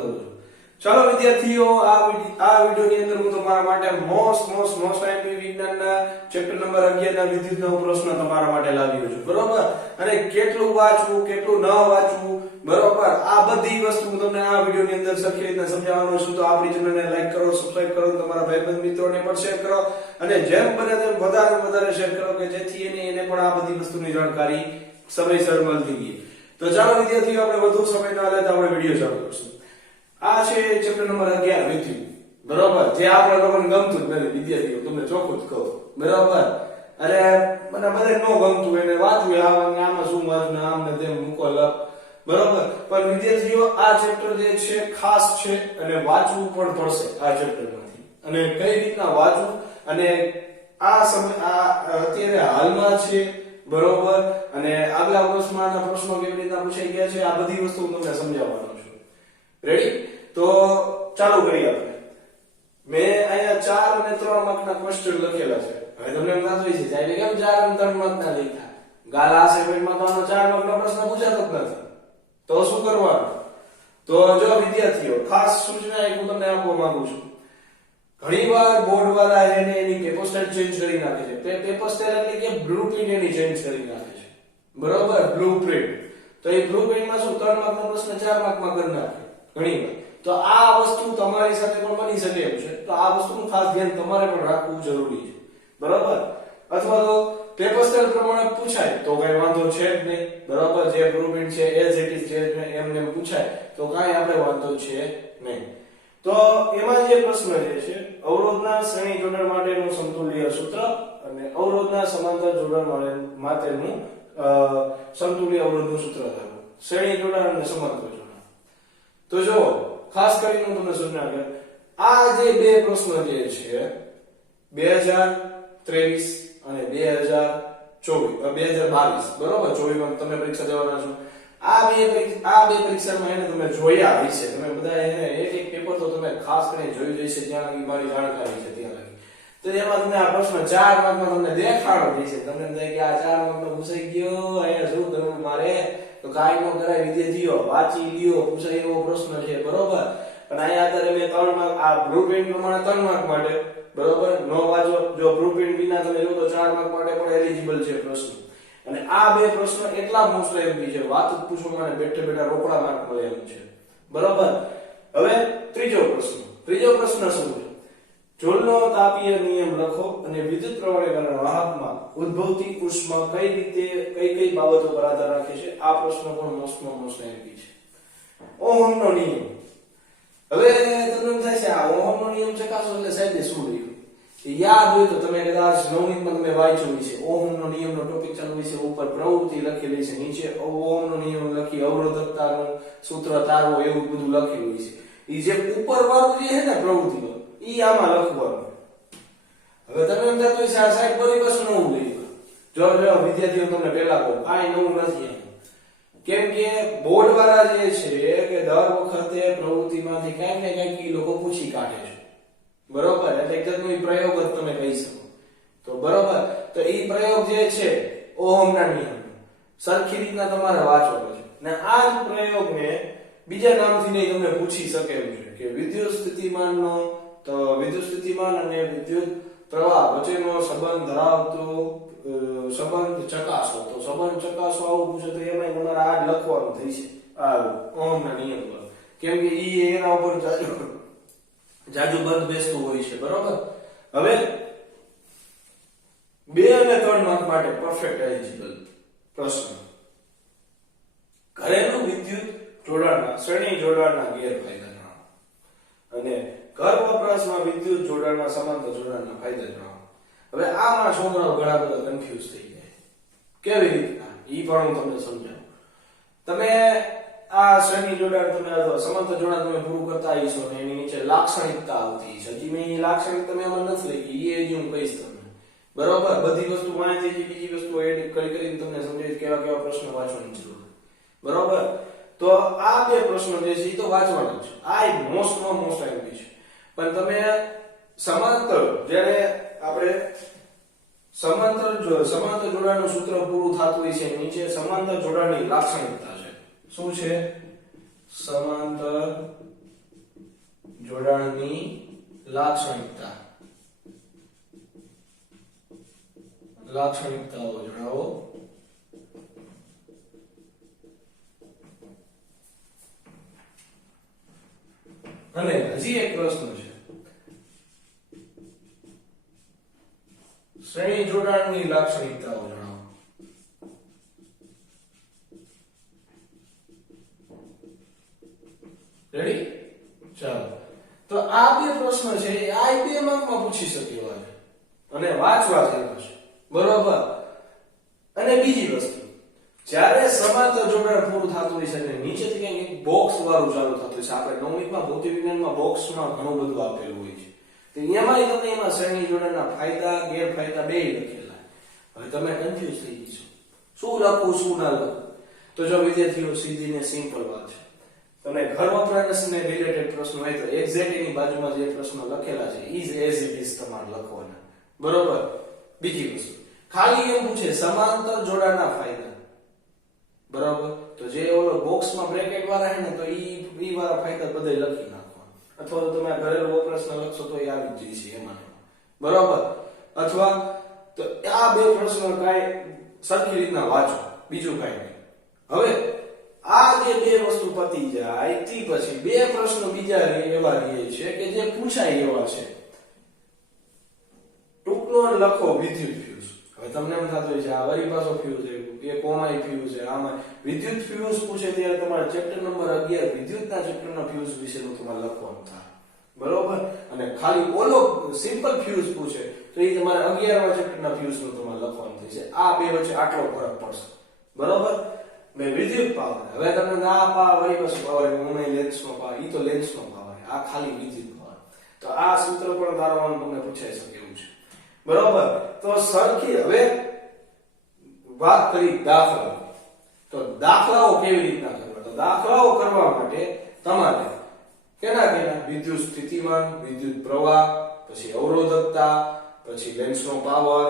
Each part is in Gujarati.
કરું છું। ચાલો વિદ્યાર્થીઓ, આ વિડિયોની અંદર હું તમારા માટે મોસ્ટ આઈએમપી વિજ્ઞાનના ચેપ્ટર નંબર 11 ના વિદ્યુતનો પ્રશ્ન તમારા માટે લાવ્યો છું, બરોબર। અને કેટલું વાંચવું, કેટલું ન વાંચવું, બરોબર, આ બધી વસ્તુ હું તમને આ વિડિયોની અંદર સરખી રીતે સમજાવવાનો છું। તો આપણી ચેનલને લાઈક કરો, સબસ્ક્રાઇબ કરો, તમારા ભાઈબંધ મિત્રોને પણ શેર કરો અને જેમ બને તેમ વધારે શેર કરો કે જેથી એને પણ આ બધી વસ્તુની જાણકારી સમયસર મળતી રહે। તો ચાલો વિદ્યાર્થીઓ, આપણે વધુ સમય ન લેતા આપણે વિડિયો ચાલુ કરશું। આ છે ચેપ્ટર નંબર 11 વિદ્યુત, બરોબર, જે આપણે લોકોને ગમતું જ નથી વિદ્યાર્થીઓ, તમને ચોખ્ખું જ કહું, બરોબર। અરે મને બધે નો ગમતું એને વાંચવું, આમાં શું વાંચવું, આમ ને તેમ મૂકો લપ, બરોબર। પણ વિદ્યાર્થીઓ, આ ચેપ્ટર જે છે ખાસ છે અને વાંચવું પણ પડશે આ ચેપ્ટરમાંથી। અને કઈ રીતના વાંચવું અને આ અત્યારે હાલમાં છે, બરોબર, અને આગલા વર્ષમાં પ્રશ્નો કેવી રીતના પૂછાઈ ગયા છે, આ બધી વસ્તુ હું તમને સમજાવવાનો છું। રેડી? તો ચાલુ કરીએ આપણે। મેં અહીંયા 4 અને 3 માર્કના ક્વેશ્ચન લખેલા છે। હવે તમને એમ થતું હશે સાહેબ કેમ 4 અને 3 માર્કના લખ્યા? ગાલા અસાઇનમેન્ટમાં તો આનો 4 માર્કનો પ્રશ્ન પૂછાતો જ નથી, તો શું કરવાનું? તો જો વિદ્યાર્થીઓ, ખાસ સૂચના એક હું તમને આપવા માંગુ છું। ઘણીવાર બોર્ડ વાળા એની પેપર સ્ટાઇલ ચેન્જ કરી નાખે છે। પેપર સ્ટાઇલ એટલે કે બ્લુપ્રિન્ટ એની ચેન્જ કરી નાખે છે, બરોબર, બ્લુપ્રિન્ટ। તો એ બ્લુપ્રિન્ટમાં શું 3 માર્કનો પ્રશ્ન 4 માર્કમાં કરી નાખે ઘણીવાર। તો આ વસ્તુ તમારી સાથે પણ બની શકે એમ છે, તો આ વસ્તુનું ખાસ ધ્યાન તમારે પણ રાખવું જરૂરી છે, બરોબર। અથવા તો પેપર સ્ટાઇલ પ્રમાણે પૂછાય તો કઈ વાંધો છે જ નહીં, બરોબર, જે બ્લુપ્રિન્ટ છે એઝ ઇટ ઇઝ જે એમને પૂછાય તો કાઈ આપણે વાંધો છે નહીં। તો એમાં જે પ્રશ્ન જે છે, અવરોધના શ્રેણી જોડાણ માટેનું સમતુલ્ય સૂત્ર અને અવરોધના સમાંતર જોડાણ માટેનું સમતુલ્ય અવરોધનું સૂત્ર ધારો, શ્રેણી જોડાણ અને સમાંતર જોડાણ। તો જો ખાસ કરીને હું તમને સૂચના કરું, આ જે બે પ્રશ્ન જે છે 2023 અને 2022, બરોબર, 24 માં તમે પરીક્ષા દેવાના છો, આ બે પરીક્ષામાં એને તમે જોયા હશે, તમે બધા એને એક પેપર તો તમે ખાસ કરીને જોયું હશે, જ્યાં લગી મારી જાણકારી છે ત્યાં લગી। તો એમાં તમને આ પ્રશ્ન 4 માર્કમાં તમને દેખાડો હશે, તમને એમ થાય કે આ 4 માર્કનો પૂછાઈ ગયો, અહીંયા શું કરવું મારે? તો કાઈ નો કરાય વિદ્યાર્થીઓ, વાંચી લ્યો, પૂછાય એવો પ્રશ્ન છે, બરોબર। પણ અહીંયા અત્યારે મેં 3 માર્ક આ બ્લુપ્રિન્ટ પ્રમાણે 3 માર્ક માટે, બરોબર, નો વાંચો, જો બ્લુપ્રિન્ટ વિના તમે જો તો 4 માર્ક માટે પણ એલિજિબલ છે પ્રશ્ન। અને આ બે પ્રશ્ન એટલા મોસ્ટ એમપી છે, વાત જ પૂછો મને, બેઠા રોકડા માર્ક મળે એમ છે, બરોબર। હવે ત્રીજો પ્રશ્ન શું છે? જોલનો તાપીય નિયમ લખો અને વિદ્યુત પ્રવાહને કારણે વાહકમાં ઉદ્ભવતી ઉષ્મા કઈ બાબતો પર આધાર રાખે છે? આ પ્રશ્ન પણ મોસ્ટ એમપી છે। ઓહમનો નિયમ, હવે તમને થાય છે આ ઓહમનો નિયમ ચકાસો એટલે સાહેબ શું લખ્યું? યાદ હોય તો તમે કદાચ 9મીમાં તમે વાંચ્યું છે, ઓહમનો નિયમનો ટોપિક ચાલુ છે, ઉપર પ્રવૃત્તિ લખેલી છે, નીચે ઓહમનો નિયમ લખી અવરોધકતાનું સૂત્ર તારવો, એવું બધું લખેલું છે। ઈ જે ઉપર વાળું જે છે ને પ્રવૃત્તિ ઈ આમાં લખવાનું। હવે તમે એમ થતું હશે આ સાઈડ પર કશું નવું લઈ જો વિદ્યાર્થીઓ, તમને પહેલા કહું કાંઈ નવું નથી, કેમ કે બોર્ડ વાળા જે છે કે દર વખતે પ્રવૃત્તિમાંથી કંઈક ને કંઈક ઈ લોકો પૂછી કાઢે છે, બરોબર, એટલે એક જાતનો ઈ પ્રયોગ જ તમે કહી શકો। તો બરોબર, તો ઈ પ્રયોગ જે છે ઓહમના નિયમનો સરખી રીતના તમારે વાંચવાનો છે, ને આ જ પ્રયોગને બીજા નામથી નહીં તમને પૂછી શકે એમ છે કે વિદ્યુત સ્થિતિમાન અને વિદ્યુત પ્રવાહ વચ્ચેનો સંબંધ ધરાવતો સંબંધ ચકાસો। તો સંબંધ ચકાસો આવું પૂછે તો એમાં તમારે આ જ લખવાનું થઈ છે, આ ઓહમના નિયમ પર, કેમ કે ઈ એના ઉપર જાજુ બંધ બેસતું હોય છે, બરોબર। હવે 2 અને 3 માર્ક માટે પરફેક્ટ એલિજિબલ પ્રશ્ન, ઘરેલું વિદ્યુત જોડાણના શ્રેણી જોડાણના ગેરફાયદા જણાવો અને ઘર વપરાશમાં વિદ્યુત જોડાણના સમાંતર જોડાણના ફાયદા જણાવો। હવે આમાં છોકરાઓ ઘણા બધા કન્ફ્યુઝ થઈ જાય, કેવી રીતના ઈ પણ હું તમને સમજાવું। તમે આ શ્રેણી જોડાણ તમે સમાંતર જોડાણ તમે પૂરું કરતા આવીશો ને એની નીચે લાક્ષણિકતા આવતી છે, હજી મેં લાક્ષણિકતા તમે આમાં નથી લખી, એ હું કહીશ તમને, બરોબર। બધી વસ્તુ વાંચી છે, બીજી વસ્તુ એડ કરીને તમને સમજાવીશ કેવા પ્રશ્ન વાંચવાની જરૂર, બરોબર। તો આ બે પ્રશ્નો જે છે એ તો વાંચવાના છે, આ મોસ્ટ આઈએમપી છે। પણ તમે સમાંતર, જ્યારે આપણે સમાંતર જોડાણનું સૂત્ર પૂરું થતું હોય છે, નીચે સમાંતર જોડાણની લાક્ષણિકતા છે, શું છે? સમાંતર જોડાણની લાક્ષણિકતાઓ જણાવો. અને હજી એક પ્રશ્ન છે, શ્રેણી જોડાણની લાક્ષણિકતાઓ જણાવો. રેડી? ચાલો, તો આ બે પ્રશ્ન છે આ 2 માર્કમાં પૂછી શકે એવા છે અને વાંચવા જેવા છે, બરોબર. અને બીજી વસ્તુ, જ્યારે સમાંતર જોડાણ પૂરું થતું હોય છે અને નીચેથી કંઈક એક બોક્સ વાળું ચાલુ થતું હોય છે, આપણે નવમીમાં ભૌતિક વિજ્ઞાનમાં બોક્સમાં ઘણું બધું આપેલું હોય છે, તો એમાંય તમને એમાં શ્રેણી જોડાણના ફાયદા ગેરફાયદા બે લખેલા. હવે તમે કન્ફ્યુઝ થઈ જશો, શું લખવું શું ના લખવું. તો જો વિદ્યાર્થીઓ, સીધી ને સિમ્પલ વાત છે, તમે ઘર વપરાશને રિલેટેડ પ્રશ્નો હોય તો એક્ઝેક્ટ એની બાજુમાં જે પ્રશ્નો લખેલા છે ઇઝ એઝ ઇટ ઇઝ તમારે લખવાના, બરોબર. બીજી વસ્તુ, ખાલી એમ પૂછે સમાંતર જોડાણના ફાયદા, બરાબર. તો જે ઓલો બોક્સમાં બ્રેકેટ વાળા છે ને, તો ઈ વાળા ફાયદા બધે લખી નાખવાના, અથવા તો તમે ઘરેલું વપરાશના લખશો તો એ આવી જ જશે એમાં, બરાબર. અથવા તો આ બે પ્રશ્નો કાંઈ સરખી રીતના વાંચો, બીજું કાંઈ નહીં. હવે આ જે બે વસ્તુ પતી જાય તે પછી બે પ્રશ્નો બીજા એવા રહે છે કે જે પૂછાય એવા છે. ટૂંકનો લખો વિદ્યુત ફ્યુઝ. હવે તમને એમ થતું હોય છે આ વરી પાછો ફ્યુઝ છે, એ કોમાઈ ફ્યુઝ છે, આમાં વિદ્યુત ફ્યુઝ પૂછે ત્યારે તમારે ચેપ્ટર નંબર 11 વિદ્યુતના ચેપ્ટરના ફ્યુઝ વિશેનું તમારે લખવાનું થાય, બરોબર. અને ખાલી ઓલો સિમ્પલ ફ્યુઝ પૂછે તો એ તમારે 11મા ચેપ્ટરના ફ્યુઝનું તમારે લખવાનું થશે. આ બે વચ્ચે આટલો ફરક પડશે, બરોબર. મેં વિદ્યુત પાવર, હવે તમને આ પાવર વળી પાછો પાવર હું લેન્સનો પાવર, ઈ તો લેન્સનો પાવર, આ ખાલી વિદ્યુત પાવર. તો આ સૂત્ર પણ તારવાનું તમને પૂછાઈ શકે એવું છે, બરોબર. તો સરખી હવે વાત કરી દાખલા. તો દાખલાઓ કેવી રીતના કરવા? તો દાખલાઓ કરવા માટે તમારે કેના વિદ્યુત સ્થિતિમાન, વિદ્યુત પ્રવાહ, પછી અવરોધકતા, પછી લેન્સનો પાવર,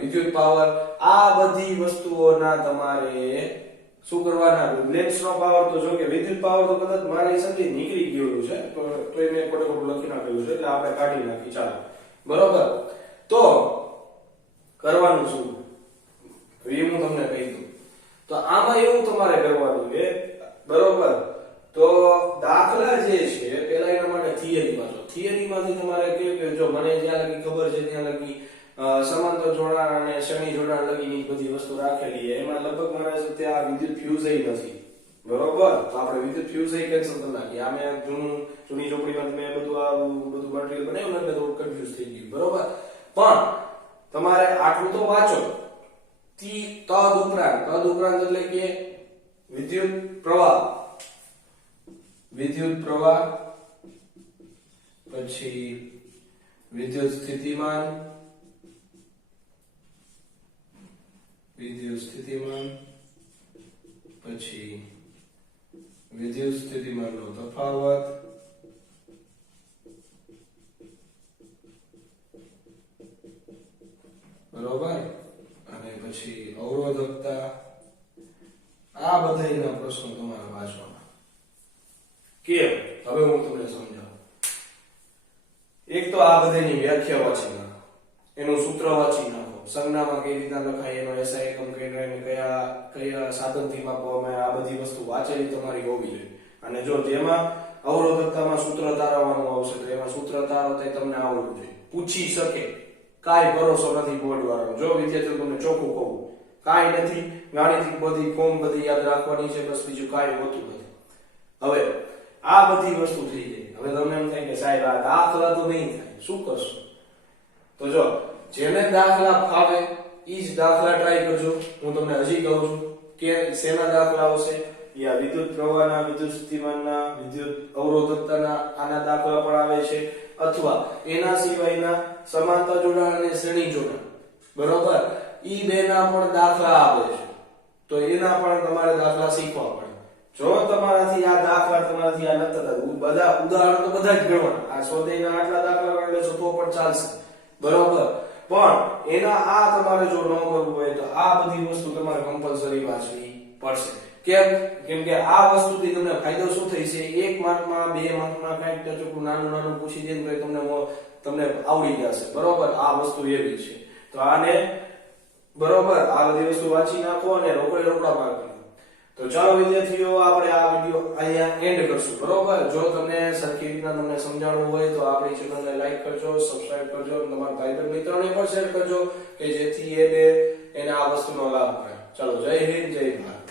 વિદ્યુત પાવર, આ બધી વસ્તુઓના તમારે શું કરવાના? લેન્સનો પાવર તો જો કે વિદ્યુત પાવર તો કદાચ મારા હિસાબથી નીકળી ગયેલું છે, તો મેં ખોટું લખી નાખેલું છે એટલે આપણે કાઢી નાખી, ચાલો, બરોબર. તો કરવાનું શું એ હું તમને કહી દઉં. તો આમાં એવું તમારે કરવાનું છે, બરોબર. તો દાખલા જે છે પેલા એના માટે થિયરીમાંથી તમારે કહ્યું કે જો મને જ્યાં લગી ખબર છે ત્યાં લગી સમાંતર જોડાણ અને શ્રેણી જોડાણ લગીની બધી વસ્તુ રાખેલી છે, એમાં લગભગ મારા ત્યાં વિદ્યુત ફ્યુઝ નથી, બરોબર. તો આપણે વિદ્યુત ફ્યુઝ કેન્સલ કરી નાખીએ. આ મેં જૂની ચોપડીમાં મેં બધું મટીરીયલ બનાવ્યું એટલે થોડું કન્ફ્યુઝ થઈ ગયું, બરોબર. પણ તમારે આટલું તો વાંચો. તદ ઉપરાંત એટલે કે વિદ્યુત પ્રવાહ, પછી વિદ્યુત સ્થિતિમાન, પછી વિદ્યુત સ્થિતિમાનનો તફાવત, બરોબર. અને પછી અવરોધકતા. આ બધાના પ્રશ્નો તમારે વાંચવાના. કેમ? હવે હું તમને સમજાવું. એક તો આ બધાની વ્યાખ્યા વાંચી નાખો, એનું સૂત્ર વાંચી નાખો, સંજ્ઞામાં કઈ રીતના લખાય, એનો એસઆઈ એકમ કયા સાધનથી માપવામાં આવે, આ બધી વસ્તુ વાંચેલી તમારી હોવી જોઈએ. અને જો જેમાં અવરોધકતામાં સૂત્ર તારવવાનું આવશે તો એમાં સૂત્ર તારો તે તમને આવડવું જોઈએ. પૂછી શકે, કાંઈ ભરોસો નથી બોર્ડ વાળાનો. જો વિદ્યાર્થીઓ તમને ચોખ્ખું કહું, કાંઈ નથી, ગાણિતિક બધી ફોર્મ બધી યાદ રાખવાની છે, બસ બીજું કાંઈ હોતું નથી. હવે આ બધી વસ્તુ થઈ જાય. હવે તમને એમ થાય કે સાહેબ આ દાખલા તો નહીં થાય, શું કરશો? તો જો જેને દાખલા ફાવે ઈ જ દાખલા ટ્રાય કરજો. હું તમને હજી કહું છું કે શેના દાખલા આવશે, યા વિદ્યુત પ્રવાહના, વિદ્યુત સ્થિતિમાનના, વિદ્યુત અવરોધકતાના આના દાખલા પણ આવે છે, અથવા એના સિવાયના સમાંતર જોડાણ અને શ્રેણી જોડાણ, બરોબર, ઈ બેના પણ દાખલા આવે છે. તો એના પણ તમારે દાખલા શીખવા પડે. જો તમારાથી આ દાખલા તમારાથી આ નથી થતા, બધા ઉદાહરણ તો બધા જ ગણવાના. આ સ્વાધ્યાયના આટલા દાખલા ગણી લેશો તો પણ ચાલશે, બરોબર. પણ એના આ તમારે જો ન કરવું હોય તો આ બધી વસ્તુ તમારે કમ્પલસરી વાંચવી પડશે. કેમ કે આ વસ્તુથી તમને ફાયદો શું થઈ છે, 1 માર્કમાં 2 માર્કમાં કંઈક ટચુકડું નાનું નાનું પૂછી દે તો તમને આવડી જશે. બરોબર, આ વસ્તુ એવી છે. તો આને બરોબર આ બધી વસ્તુ વાંચી નાખો અને રોકડા માર્ક લો. તો ચાલો વિદ્યાર્થીઓ, આપણે આ વિડિયો અહીંયા એન્ડ કરશું. બરોબર, જો તમને સરખી રીતના તમને સમજાણું હોય તો આપણી ચેનલને લાઈક કરજો, સબસ્ક્રાઇબ કરજો, તમારા ભાઈ મિત્રોને પણ શેર કરજો કે જેથી એને આ વસ્તુનો લાભ મળે. ચાલો, જય હિન્દ, જય ભારત.